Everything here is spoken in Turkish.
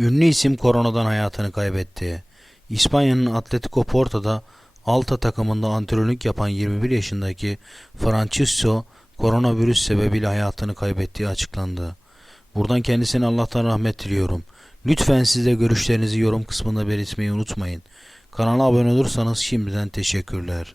Ünlü isim koronadan hayatını kaybetti. İspanya'nın Atletico Porto'da Alta takımında antrenörlük yapan 21 yaşındaki Francisco koronavirüs sebebiyle hayatını kaybettiği açıklandı. Buradan kendisine Allah'tan rahmet diliyorum. Lütfen siz de görüşlerinizi yorum kısmında belirtmeyi unutmayın. Kanala abone olursanız şimdiden teşekkürler.